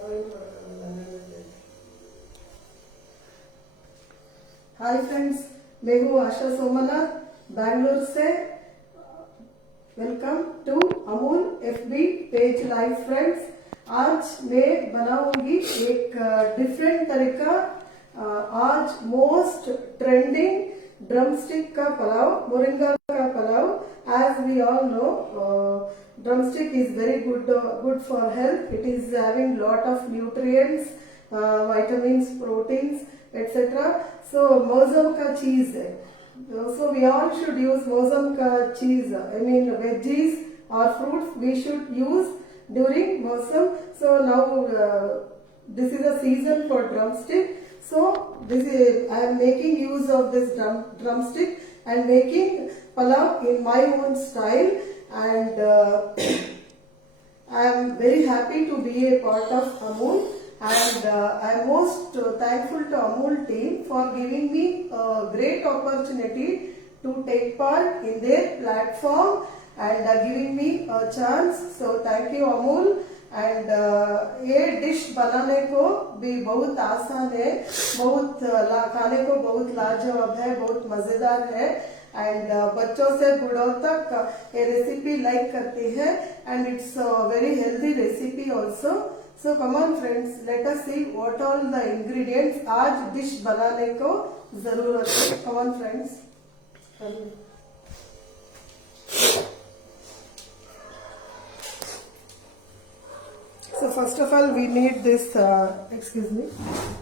Hi friends, मैं हूँ आशा सोमनाथ बैंगलोर से। Welcome to Amul FB page live friends. आज मैं बनाऊंगी एक डिफरेंट तरीका। आज मोस्ट ट्रेंडिंग ड्रमस्टिक का पुलाव, मोरिंगा का pulao. As we all know, drumstick is very good for health. It is having lot of nutrients, vitamins, proteins, etc. So मौसम का चीज है, so we all should use मौसम का चीज. I mean veggies or fruits we should use during मौसम. So now this is a season for drumstick. So I am making use of this drumstick and making palav in my own style. And I am very happy to be a part of Amul, and I am most thankful to Amul team for giving me a great opportunity to take part in their platform and giving me a chance. So thank you Amul. And ये dish बनाने को भी बहुत आसान है, बहुत खाने को बहुत लाजवाब है, बहुत मजेदार है. एंड बच्चों से बूढ़ों तक ये रेसिपी लाइक करती है. And it's very healthy recipe also. So come on friends, let us see what all the ingredients आज डिश बनाने को जरूरत है. Come on friends. So first of all we need this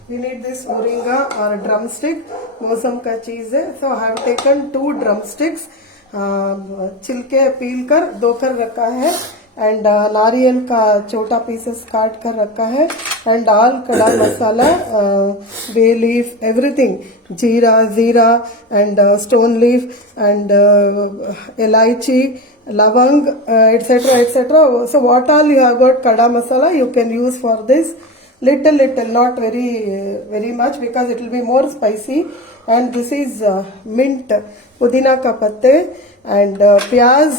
we need this moringa or drumstick. मौसम का चीज है. So I have taken 2 drumsticks. छिलके पील कर धो कर रखा है. एंड नारियल का छोटा पीसेस काट कर रखा है. एंड दाल, कड़ा मसाला, बे लीफ, एवरीथिंग, जीरा एंड स्टोन लीफ एंड इलायची, lavang, etc. So what all you have got kada masala you can use for this. Little, not very much, because it will be more spicy. And this is mint, pudina ka patte, and प्याज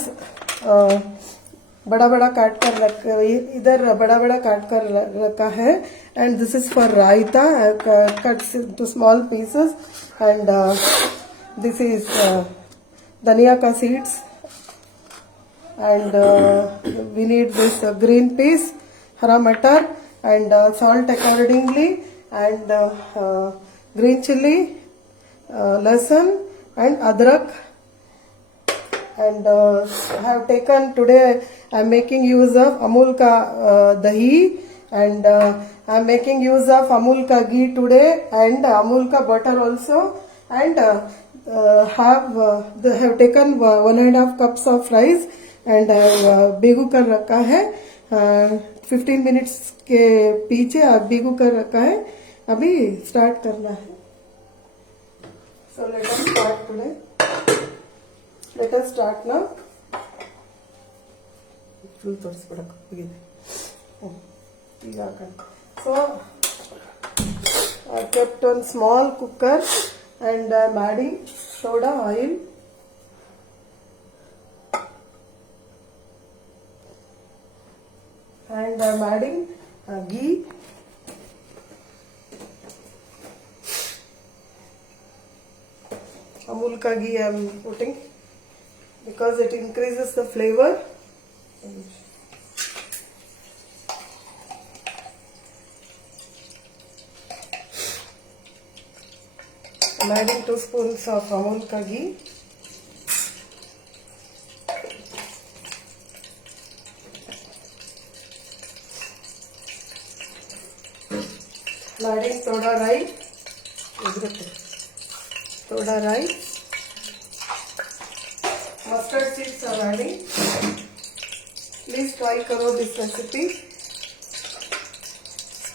बड़ा काट कर रखा, इधर बड़ा काट कर रखा है. And this is for raita, cut to small pieces. And this is धनिया का seeds. And we need this green peas, hara matar, and salt accordingly, and green chili, lasan and adrak. And I have taken today, I am making use of Amul ka dahi, and I am making use of Amul ka ghee today, and Amul ka butter also. And have taken 1.5 cups of rice. And भिगो कर रखा है. 15 minutes के पीछे भिगो कर रखा है. अभी स्टार्ट करना है. So let us start today. Let us start now. Full ತೋರಿಸ್ಬಿಡಕ್ಕೆ ಈಗ so I kept one small cooker and I am adding soda oil. And I am adding ghee. Amul ka ghee I am putting because it increases the flavor. I am adding 2 spoons of Amul ka ghee. Adding soda rice, mustard seeds are adding. Please try करो this recipe.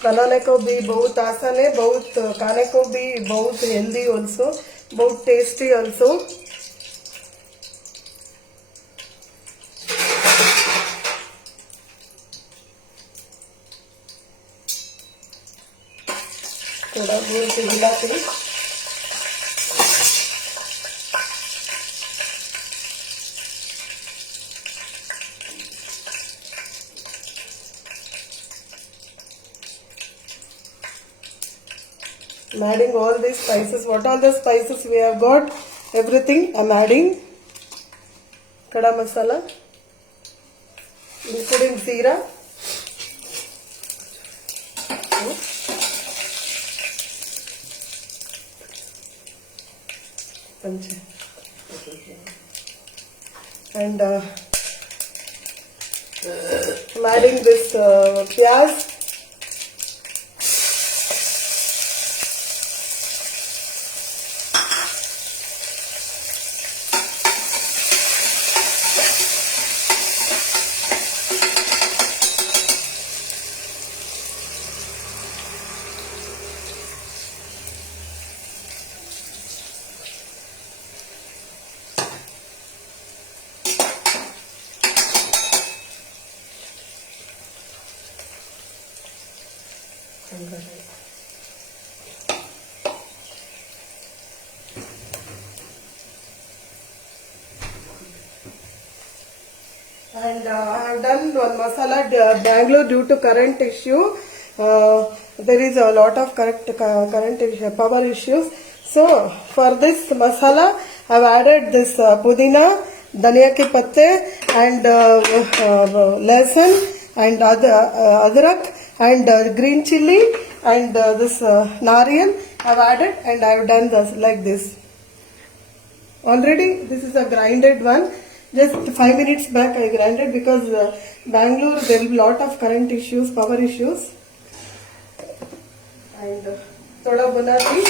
बनाने को भी बहुत आसान है, बहुत खाने को भी बहुत हेल्दी also, बहुत टेस्टी also. थोड़ा गोल से हिलाते हैं. I'm adding all these spices. What all the spices we have got? Everything I'm adding. Kada masala. Including zira. And I'm adding this pyaz. And I have done one masala Bangalore due to current issue. There is a lot of current issue, power issues. So for this masala, I have added this pudina, dhania ke patte, and lesan, and adrak, and green chili, and this nariyal I have added, and I have done this like this. Already this is a grinded one. Just 5 minutes back I grinded because Bangalore there will be lot of current issues, power issues. And thoda bunati.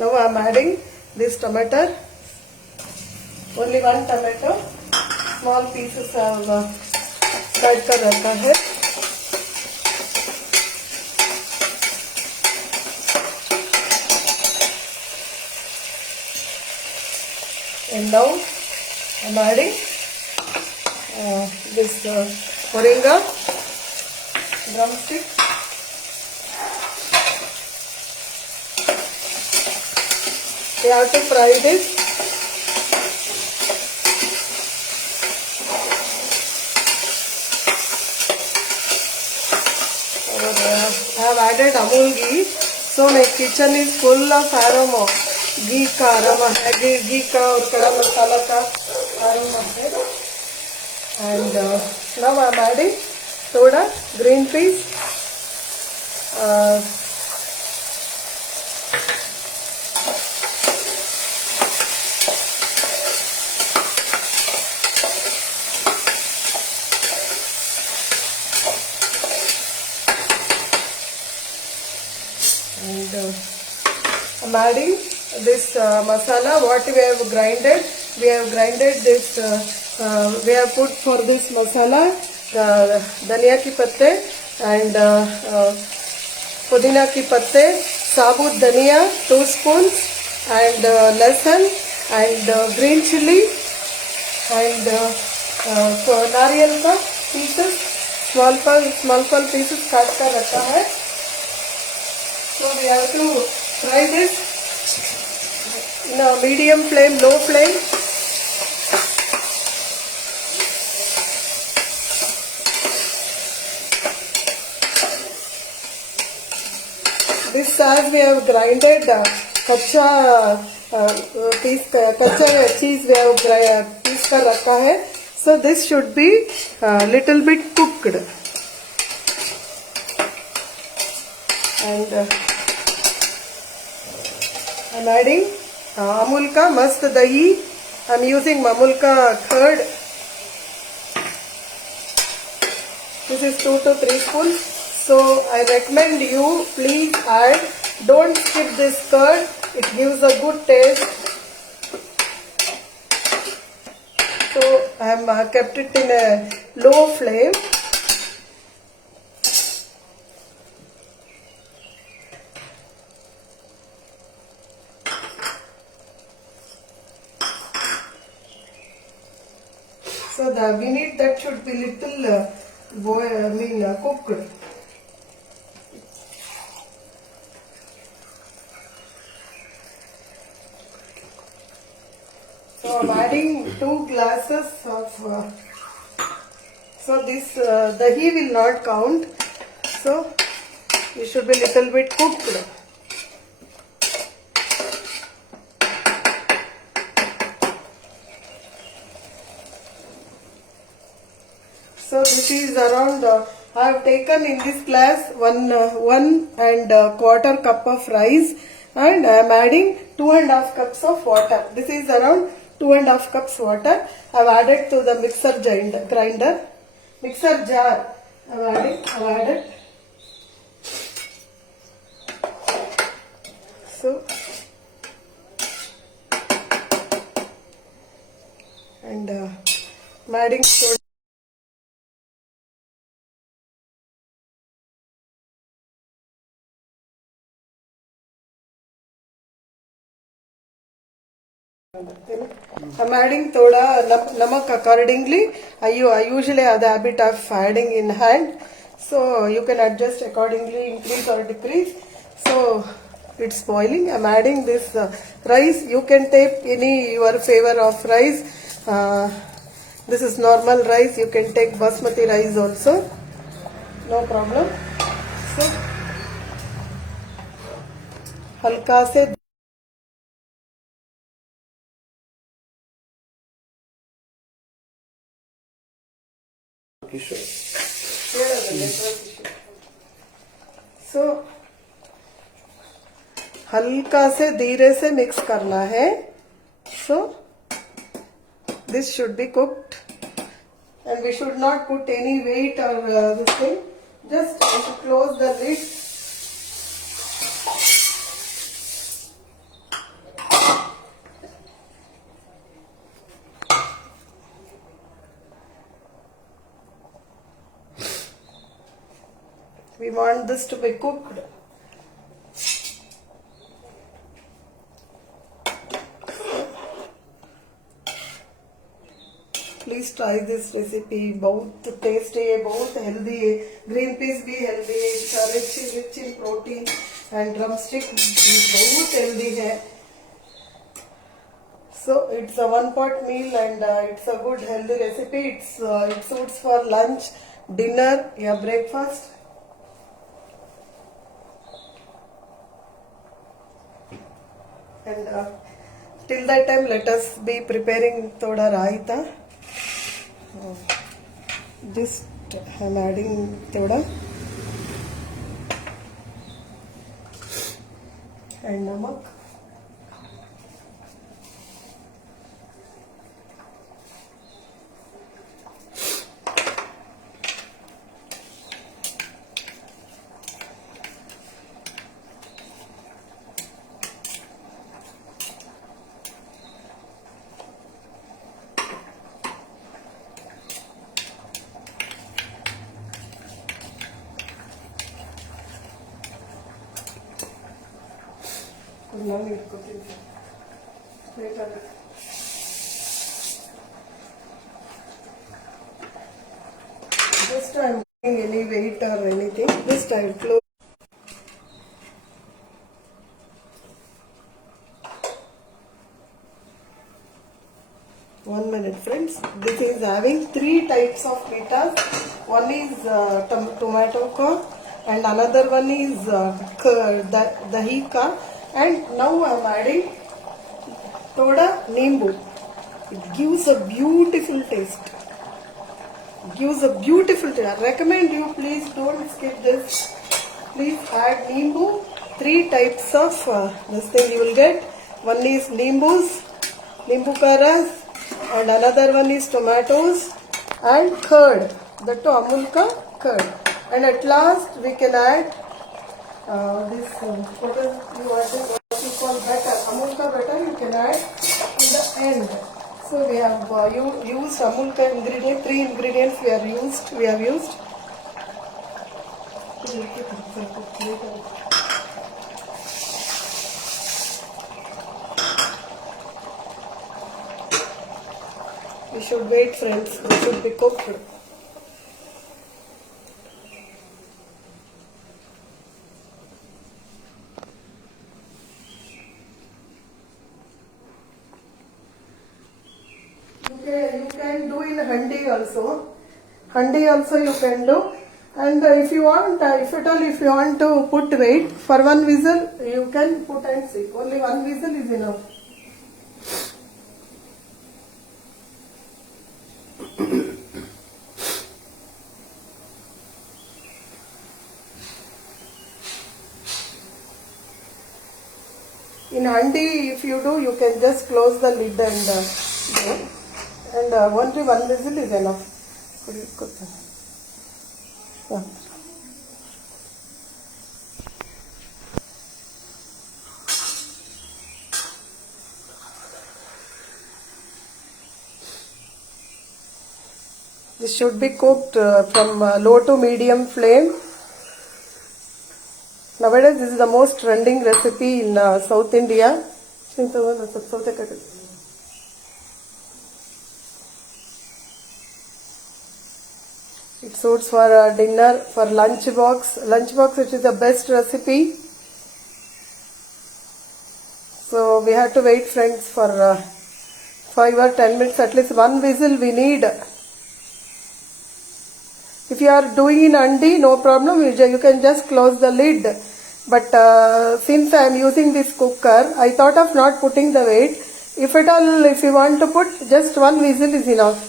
Now I am adding this tomato. Only one tomato. Small pieces I have cut कर रखा है. And now I'm adding this moringa drumstick. We have to fry this. I have added Amul ghee, so my kitchen is full of aroma. घी का aroma है, घी का और कड़ा मसाला का aroma है. And now I am adding soda, green peas, and I'm adding this masala what we have grinded. We have grinded this, we have put for this masala dhania ki patte and pudina ki patte, sabut dhania 2 spoons, and lesan, and green chili, and nariyal ka pieces, small pieces काट कर रखा है. So we have to fry this in a medium flame, low flame. This as we have grinded कच्चा cheese we have piece कर रखा है. So this should be little bit cooked. And I'm adding Amul ka mast dahi. I'm using Amul ka curd. This is 2 to 3 spoons. So I recommend you please add. Don't skip this curd. It gives a good taste. So I have kept it in a low flame. So the meat that should be little cooked. So I'm adding 2 glasses of. So this dahi will not count. So It should be little bit cooked. So this is around, I have taken in this glass one and a quarter cup of rice, and I am adding 2.5 cups of water. This is around 2.5 cups water. I have added to the mixer jar. I have added. So, and I'm adding soda. I'm adding thoda namak accordingly. I usually have the habit of adding in hand, so you can adjust accordingly, increase or decrease. So it's boiling. I'm adding this rice. You can take any your favor of rice. This is normal rice. You can take basmati rice also. No problem. So हल्का से So हल्का से धीरे से mix करना है. So this should be cooked, and we should not put any weight or this thing. Just close the lid. We want this to be cooked. Please try this recipe. बहुत tasty है, बहुत healthy है. Green peas भी healthy है. It's rich in protein, and drumstick बहुत healthy है. So it's a one-pot meal, and it's a good healthy recipe. It suits for lunch, dinner, या breakfast. And till that time, let us be preparing thoda raita. Just I'm adding thoda and namak. Just I'm putting any weight or anything. Just I'll close. One minute, friends. This is having 3 types of pitas. One is tomato ka, and another one is dahi ka, and now I am adding thoda nimbu. It gives a beautiful taste. I recommend you, please don't skip this. Please add nimbu. 3 types of this thing you will get. One is nimbu karas, and another one is tomatoes and curd. That too Amul ka curd. And at last we can add this what you call butter. Amul ka butter you can add in the end. So we have used Amul ka ingredient. 3 ingredients we have used. We should wait, friends. We should be cooked. You can do in handi also. Handi also you can do. And if you want, if at all, if you want to put weight for one whistle, you can put and see. Only one whistle is enough. In handi, if you do, you can just close the lid and do. And only one whistle is enough. Yeah. This should be cooked from low to medium flame. Nowadays, this is the most trending recipe in South India. It suits for dinner, for lunch box. Lunch box, which is the best recipe. So we have to wait, friends, for 5 or 10 minutes. At least one whistle we need. If you are doing in handi, no problem. You can just close the lid. But since I am using this cooker, I thought of not putting the weight. If at all, if you want to put, just one whistle is enough.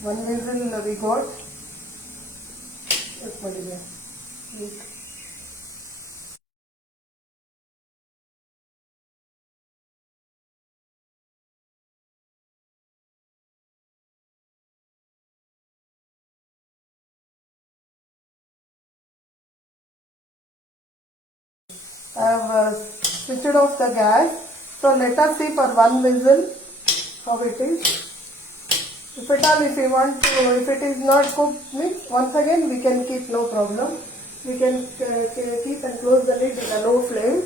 One whistle we got. That's what it is. I have switched off the gas. So let us see for one whistle how it is. If at all, if we want to, if it is not cooked, means once again we can keep, no problem. We can keep and close the lid in a low flame.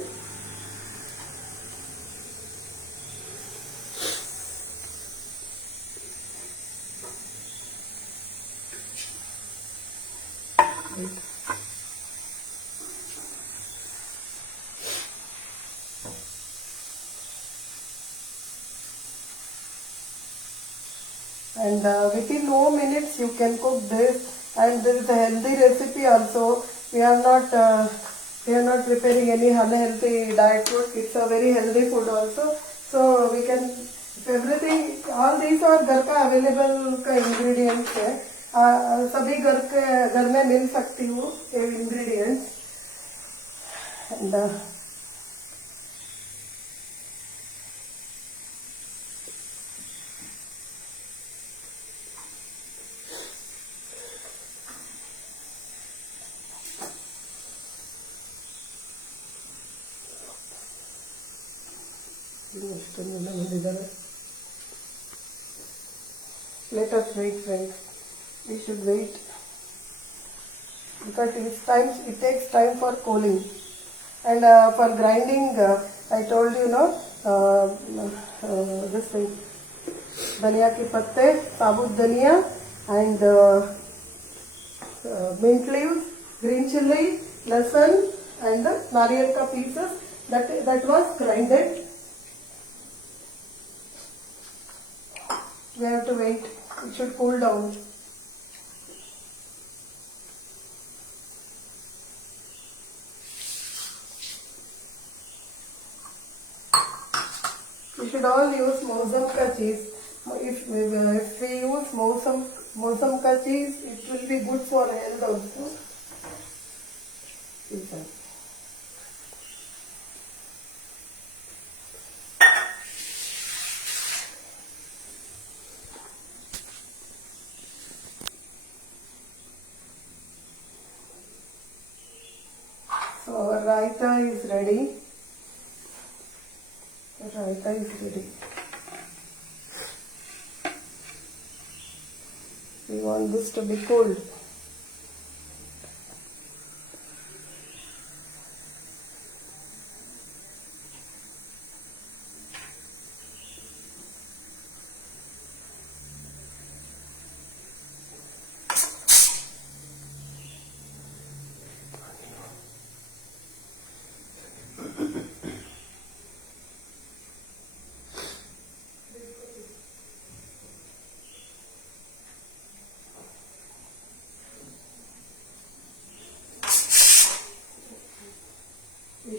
And within no minutes you can cook this, and this is a healthy recipe also. We are not preparing any unhealthy diet food. It's a very healthy food also. So we can, everything, all these are घर का available का ingredients है. सभी घर में मिल सकती हूँ ये ingredients. And let us wait, friends. We should wait because it takes time for cooling. And for grinding, I told you, this thing, dhania ke patte, sabut dhania, and mint leaves, green chili, lasan, and the nariyal ka pieces. That was grinded. We have to wait. It should cool down. We should all use mosam ka cheese. If we use mosam ka cheese, it will be good for health also. So our raita is ready. Raita is ready. We want this to be cold.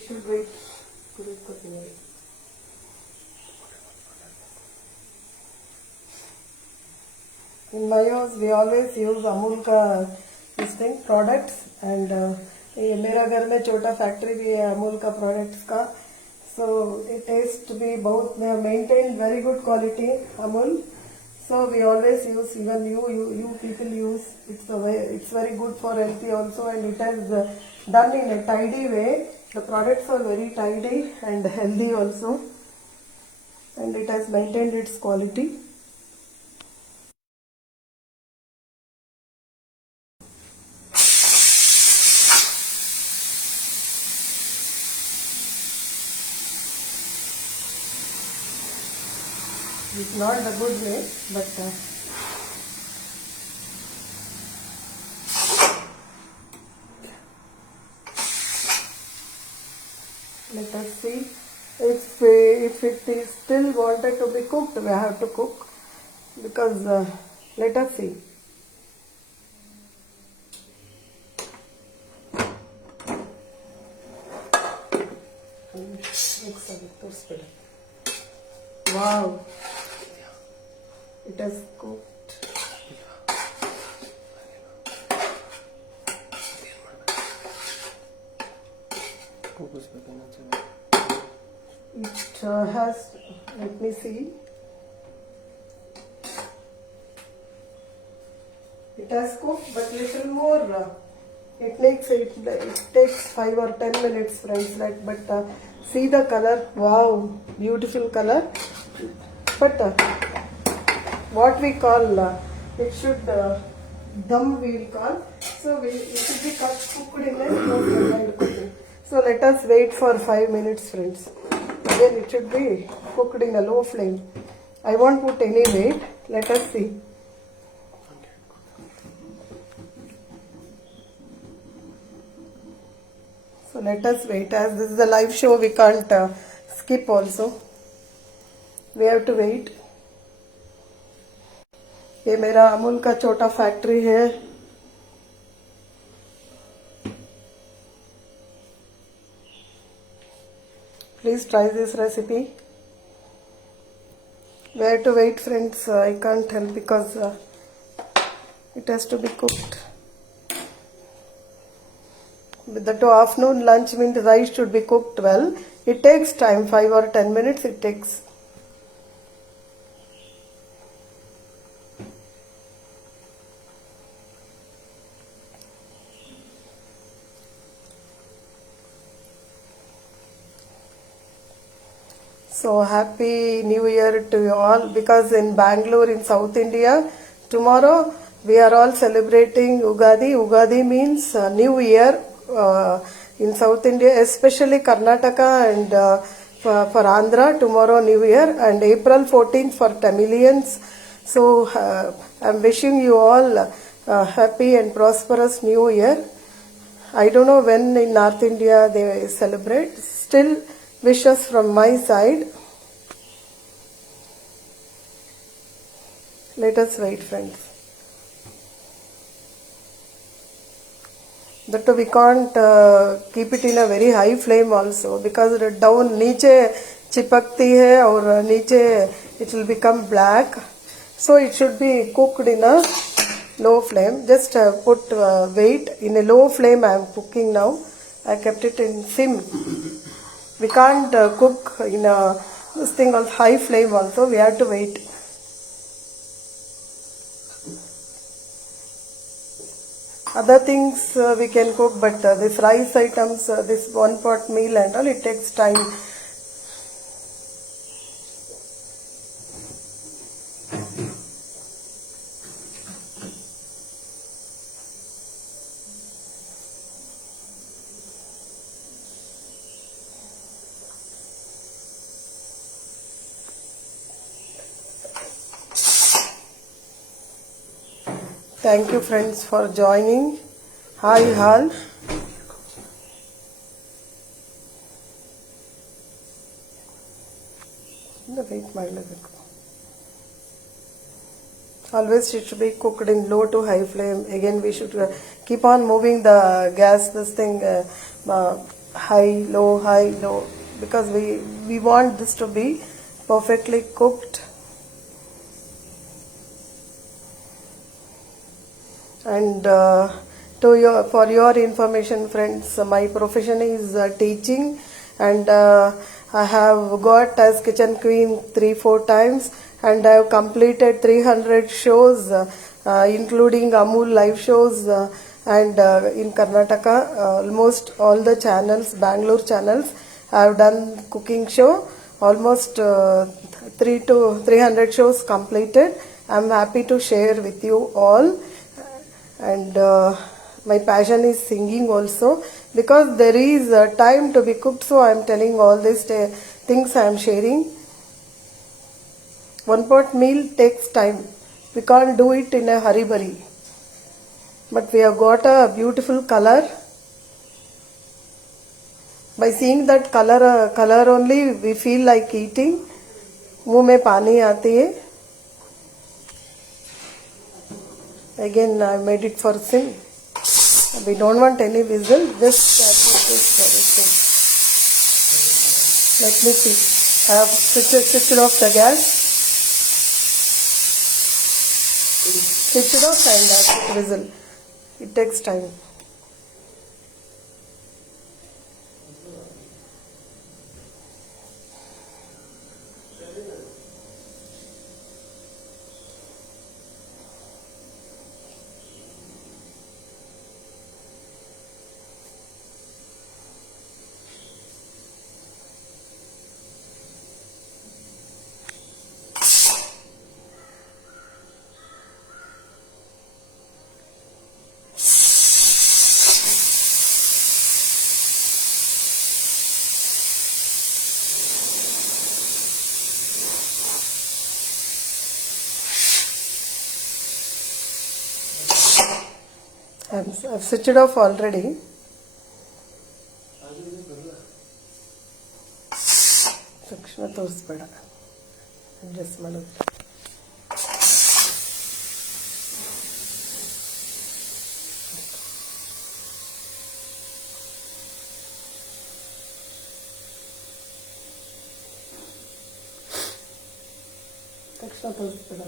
should wait. In my house, we always use Amul का this thing products and ये मेरा घर में छोटा factory भी है अमूल का products का. So it tastes to be both. We have maintained very good quality Amul. So we always use, even you people use. It's very good for healthy also, and it is done in a tidy way. The products are very tidy and healthy also, and it has maintained its quality. It's not the good way, but let us see. If it is still wanted to be cooked, we have to cook, because let us see. Wow, it has cooked. It has, let me see. It has cooked, but little more. It takes 5 or 10 minutes, friends. But see the color. Wow, beautiful color. But what we call, it should dum we will call. So it should be cooked in a low flame cooking. So let us wait for 5 minutes, friends. Again, it should be cooked in a low flame. I won't put any weight. Let us see. So let us wait. As this is a live show, we can't skip also. We have to wait. ये मेरा अमूल का छोटा factory है. Please try this recipe. We have to wait, friends. I can't help because it has to be cooked. With the afternoon lunch means rice should be cooked well. It takes time, 5 or 10 minutes it takes. So happy New Year to you all, because in Bangalore in South India, tomorrow we are all celebrating Ugadi. Ugadi means New Year in South India, especially Karnataka and for Andhra, tomorrow New Year, and April 14th for Tamilians. So I'm wishing you all happy and prosperous New Year. I don't know when in North India they celebrate. Still, wishes from my side. Let us wait, friends. That we can't keep it in a very high flame also, because down नीचे चिपकती है और नीचे it will become black. So it should be cooked in a low flame. Just put weight in a low flame. I am cooking now. I kept it in sim. We can't cook in this thing on high flame also. We have to wait. Other things we can cook, but this rice items, this one pot meal and all, it takes time. Thank you, friends, for joining. Hi, Hal. Always it should be cooked in low to high flame. Again, we should keep on moving the gas, this thing, high, low, because we want this to be perfectly cooked. And for your information, friends, my profession is teaching, and I have got as kitchen queen 3-4 times, and I have completed 300 shows, including Amul live shows, and in Karnataka, almost all the channels, Bangalore channels. I have done cooking show, almost 300 shows completed. I am happy to share with you all. And my passion is singing also, because there is time to be cooked, so I am telling all these things I am sharing. One pot meal takes time. We can't do it in a hurry burry, but we have got a beautiful color. By seeing that color only we feel like eating. मुंह में पानी आती है. Again I made it for sing. We don't want any whistle, just put this thing. Let me see. I have switched off the gas. Switch it off and put whistle. It takes time. I've switched it off already. ತಕ್ಷಣ ತೋರಿಸ್ಬೇಡ, adjust ಮಾಡೋದು. ತಕ್ಷಣ ತೋರಿಸ್ಬೇಡ.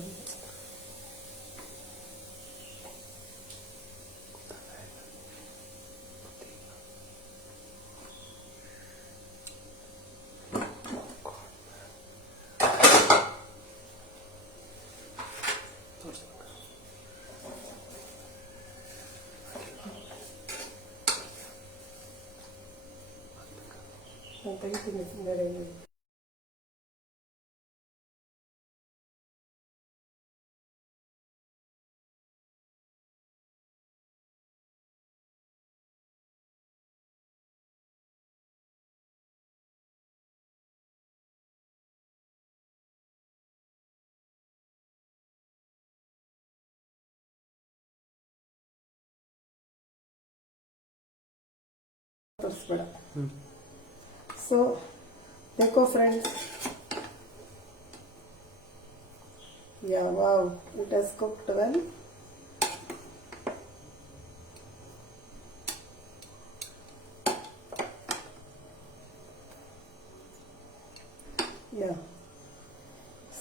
ತೆಗಿತೀನಿ ಬೇರೆ. ತೋರಿಸ್ಬೇಡ. So, देखो friends, yeah, wow, it has cooked well. Yeah,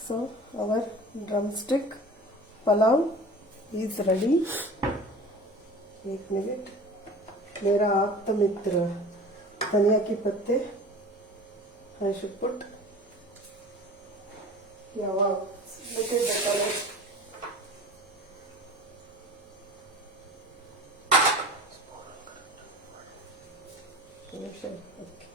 so our drumstick palav is ready. एक minute. मेरा आप्त मित्र धनिया के पत्ते I should put. Yeah, wow, look at the color. Okay.